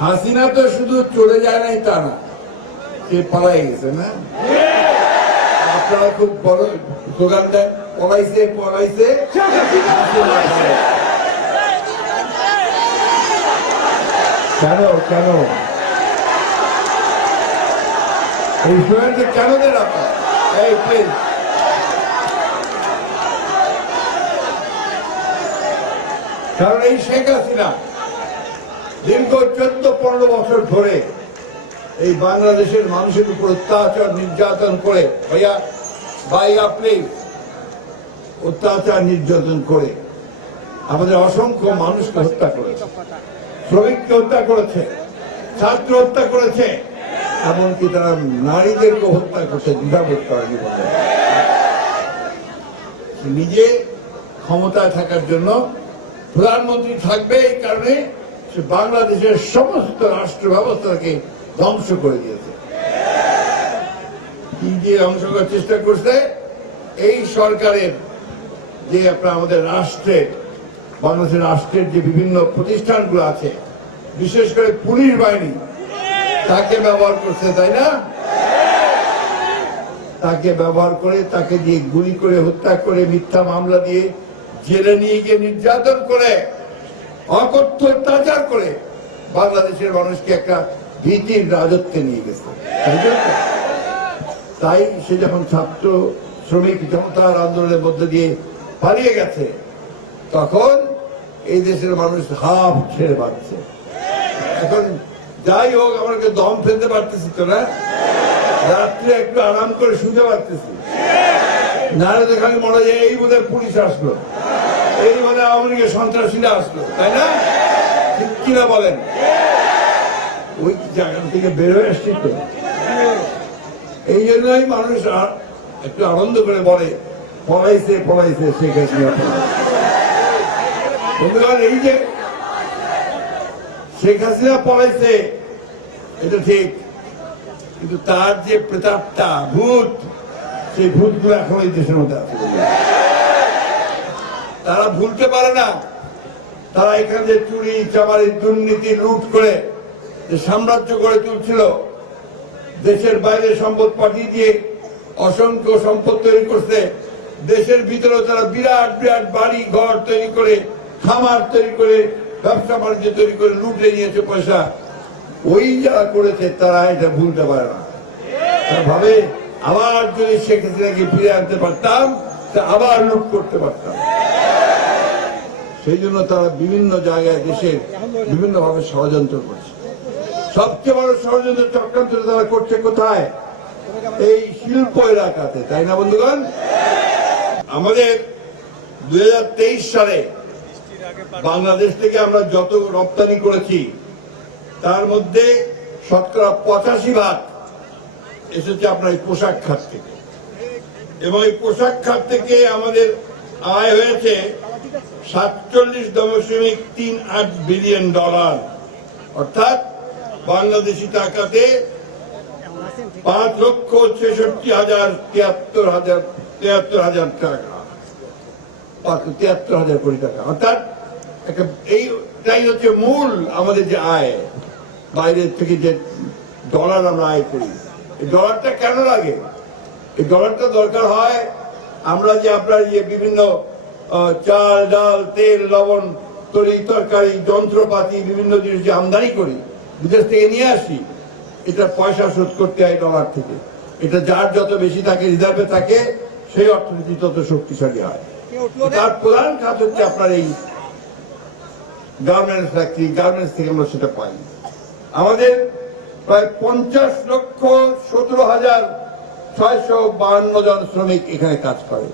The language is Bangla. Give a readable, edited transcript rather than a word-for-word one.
হাসিনা তো শুধু চলে যায় নাই তা না, সে পালাই গেছে না। আপনারা খুব বড় স্লোগান দেন, পলাইছে পলাইছে। কেন কেন এই স্লোগানটা কেন দেন আপনার? এই প্লিজ, কারণ এই শেখ হাসিনা দীর্ঘ 14-15 বছর ধরে এই বাংলাদেশের মানুষের উপর অত্যাচার নির্যাতন করে, ভাইয়া প্লিজ, অত্যাচার নির্যাতন করে আমাদের অসংখ্য মানুষকে হত্যা করেছে, শ্রমিককে হত্যা করেছে, ছাত্র হত্যা করেছে, এমনকি তারা নারীদেরকে হত্যা করছে, দ্বিধাবোধ করেনি। নিজে ক্ষমতায় থাকার জন্য প্রধানমন্ত্রী থাকবে, এই কারণে সে বাংলাদেশের সমস্ত রাষ্ট্র ব্যবস্থাকে ধ্বংস করে দিয়েছে। কি দিয়ে ধ্বংস করার চেষ্টা করছে? এই সরকারের যে আপনার আমাদের রাষ্ট্রের, বাংলাদেশের রাষ্ট্রের যে বিভিন্ন প্রতিষ্ঠানগুলো আছে, বিশেষ করে পুলিশ বাহিনী, তাকে ব্যবহার করছে, তাই না? তাকে ব্যবহার করে, তাকে দিয়ে গুলি করে, হত্যা করে, মিথ্যা মামলা দিয়ে জেলে নিয়ে গিয়ে নির্যাতন করে, অকথ্য অত্যাচার করে বাংলাদেশের মানুষকে একটা ভীতির রাজত্বে নিয়ে গেছে। তাই সে যখন ছাত্র শ্রমিক জনতার আন্দোলনের মধ্যে দিয়ে পালিয়ে গেছে, তখন এই দেশের মানুষ হাফ ছেড়ে বাড়ছে। এখন যাই হোক, আমাকে দম ফেলতে পারতেছি তো না, রাত্রে একটু আরাম করে শুতে পারতেছি, নাহলে তো খালি মনে হয় এই বোধহয় পুলিশ আসলো, এই বোধহয় আওয়ামী লীগের সন্ত্রাসীরা আসলো, তাই না? ঠিক কিনা বলেন? ওই জায়গা থেকে বের হয়ে আসছি তো, এই জন্যই মানুষ একটু আনন্দ করে বলে পলাইছে পলাইছে শেখ হাসিনা। এই যে শেখ হাসিনা পলাইছে, এটা ঠিক, কিন্তু তার যে প্রেতাত্মা, ভূত, সেই ভূতগুলো এখন এই দেশের মধ্যে আছে। তারা ভুলতে পারে না, তারা এখানে যে চুরি চামারি দুর্নীতি লুট করে যে সাম্রাজ্য গড়ে তুলছিল, দেশের বাইরে সম্পদ পাঠিয়ে দিয়ে অসংখ্য সম্পদ তৈরি করছে, দেশের ভিতরে তারা বিরাট বিরাট বাড়ি ঘর তৈরি করে, খামার তৈরি করে, ব্যবসা বাণিজ্য তৈরি করে লুটে নিয়েছে পয়সা। ওই যারা করেছে তারা এটা ভুলতে পারে না, তারা ভাবে আবার যদি শেখ হাসিনাকে ফিরে আনতে পারতাম, তা আবার লুট করতে পারতাম। সেই জন্য তারা বিভিন্ন জায়গায় দেশের বিভিন্ন ভাবে ষড়যন্ত্র করছে। সবচেয়ে বড় ষড়যন্ত্র চক্রান্ত তারা করছে কোথায়? এই শিল্প এলাকাতে, তাই না বন্ধুগণ? আমাদের 2023 সালে বাংলাদেশ থেকে আমরা যত রপ্তানি করেছি, তার মধ্যে শতকরা 85% এসেছে আপনার এই পোশাক খাত থেকে, এবং এই পোশাক খাত থেকে আমাদের আয় হয়েছে $47.38 বিলিয়ন, অর্থাৎ বাংলাদেশি টাকাতে 5,66,73,000 টাকা, 73,000 কোটি টাকা। অর্থাৎ এইটাই হচ্ছে মূল আমাদের যে আয়, বাইরের থেকে যে ডলার আমরা আয় করি। এই ডলারটা কেন লাগে? এই ডলারটা দরকার হয় আমরা যে আপনার বিভিন্ন চাল ডাল তেল লবণ তরি তরকারি যন্ত্রপাতি বিভিন্ন জিনিস যে আমদানি করি, বিদেশ থেকে নিয়ে আসি, এটা পয়সা শোধ করতে হয় ডলার থেকে। এটা যার যত বেশি থাকে, রিজার্ভে থাকে, সেই অর্থনীতি তত শক্তিশালী হয়। তার প্রধান খাত হচ্ছে আপনার এই গার্মেন্টস ফ্যাক্টরি, গার্মেন্টস থেকে আমরা সেটা পাই। আমাদের প্রায় 50,17,652 জন শ্রমিক এখানে কাজ করে।